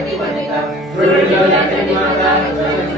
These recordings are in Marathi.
Thank you.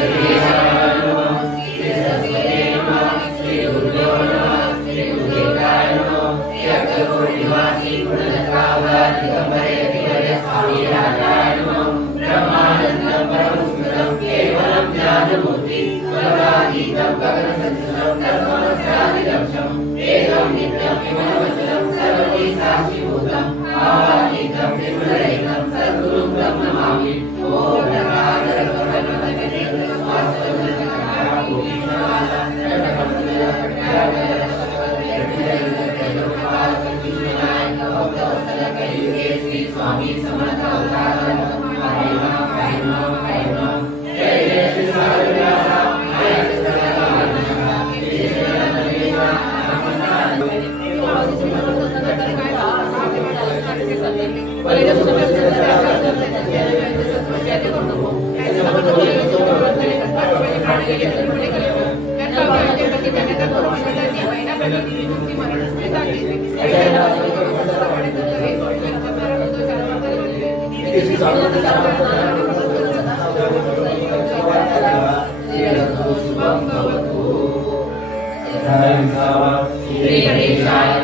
श्री गणेशाय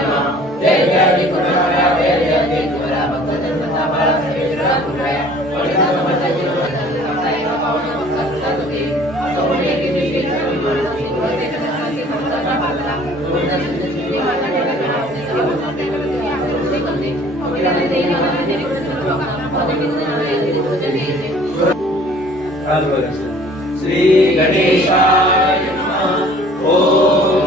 नमः ॐ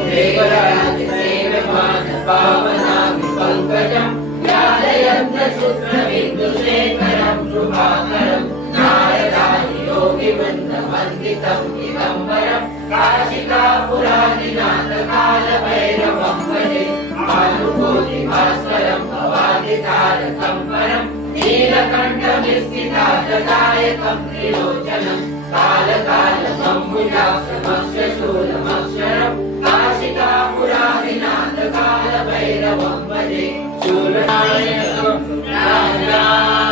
देवराजसेवमान पावनामि पङ्कजम् व्यालयन्तसूत्रबिन्दुशेखरम् कृपाकरम् नारदानि योगिवृन्दवन्दितम् दिगम्बरम् काशिकापुरादिनाथकालभैरवम् भजे भानुकोटिभास्वरम् भवादितारकम् परम् ीलकण्ठ निश्चिता चायकं त्रिलोचनं कालकालुक्षरम् काशिका पुरादिनाथकाल भैरवं वे राजा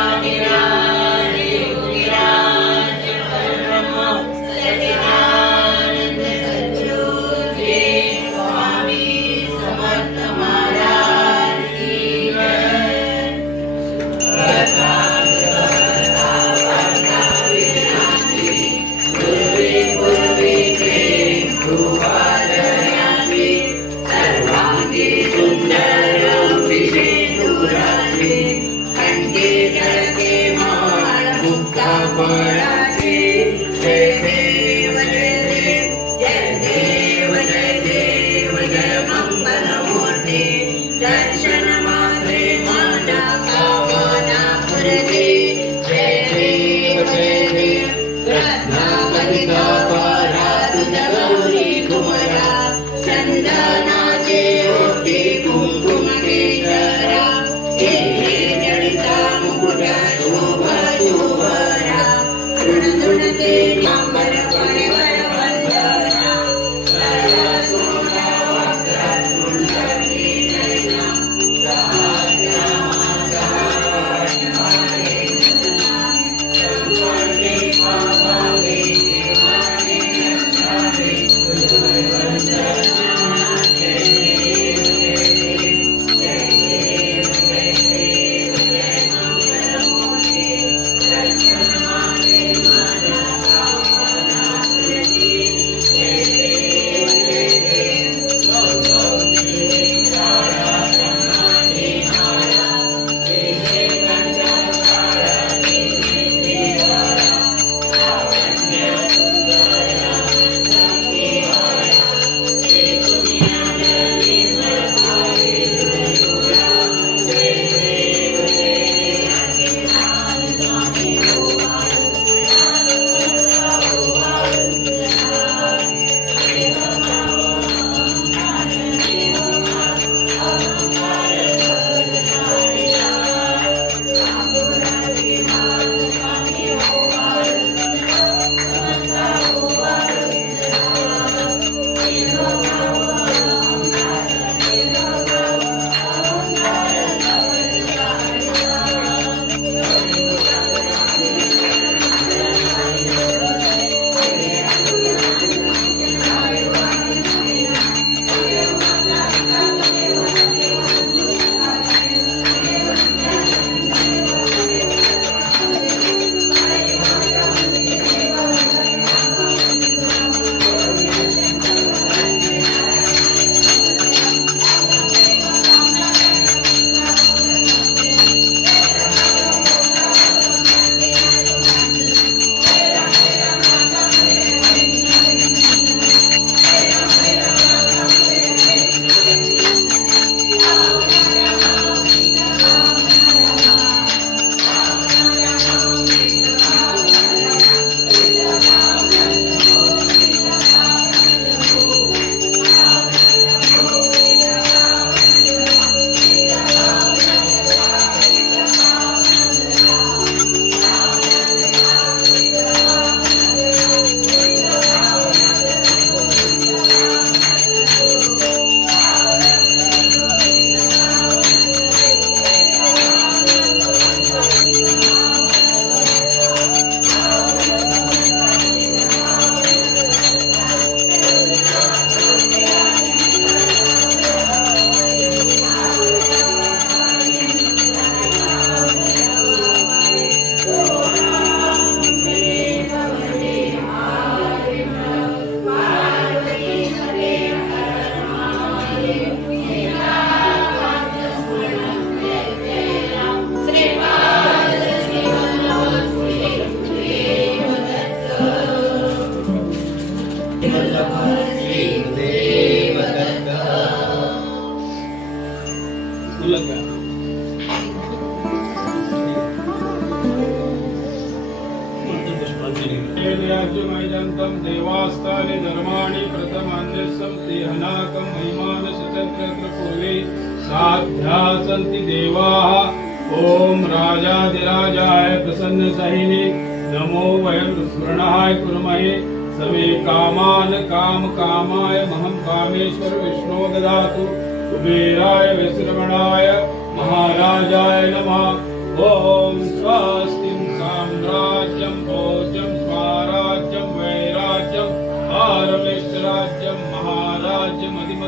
ैजन्तं देवास्तानि धर्माणि प्रथमान्यसं देहनाकं महिमानशचक्रपूर्वे साध्या सन्ति देवाः। ॐ राजाधिराजाय प्रसन्नसहिने, नमो वयं स्मृणाय कुर्महे, समे कामान् कामकामाय महं कामेश्वर विष्णो ददातु। कुबेराय विश्रमणाय महाराजाय नमः। ॐ स्वस्तिं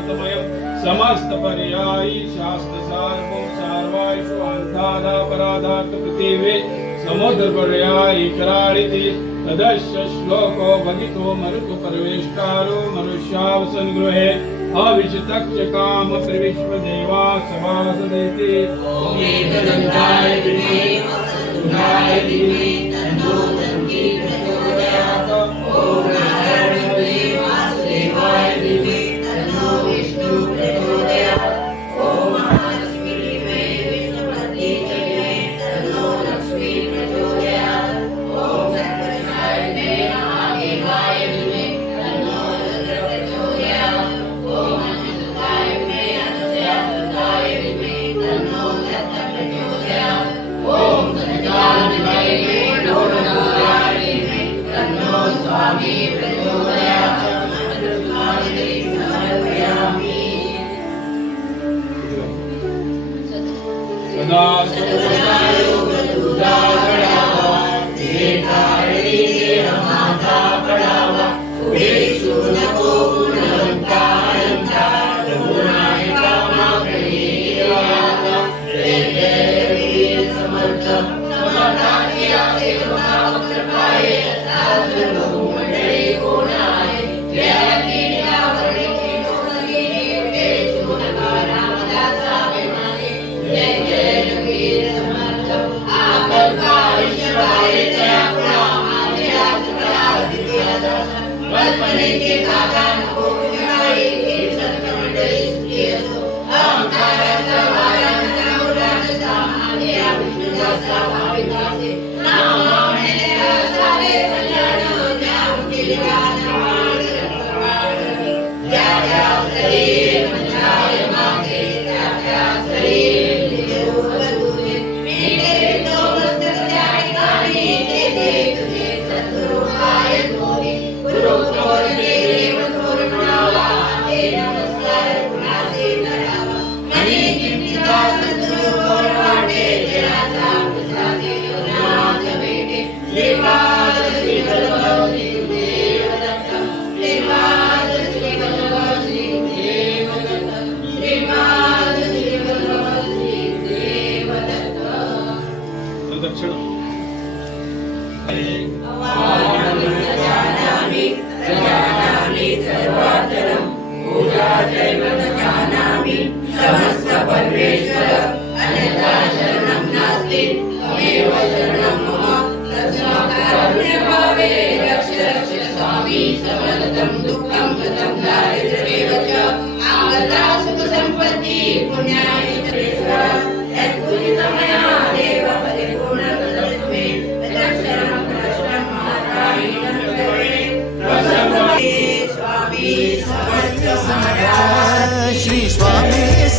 तमयम् समस्तपर्यायि शास्त्रसार्वं सर्वायुषु अन्धानापराधार्थपृथिवे समुद्रपर्यायि कराळिति तदस्य श्लोको भगितो मरुतपरवेष्कारो मनुष्यावसङ्गृहे अविचितक्ष काम त्रिविश्वदेवा समासदेति Thank you. Hey.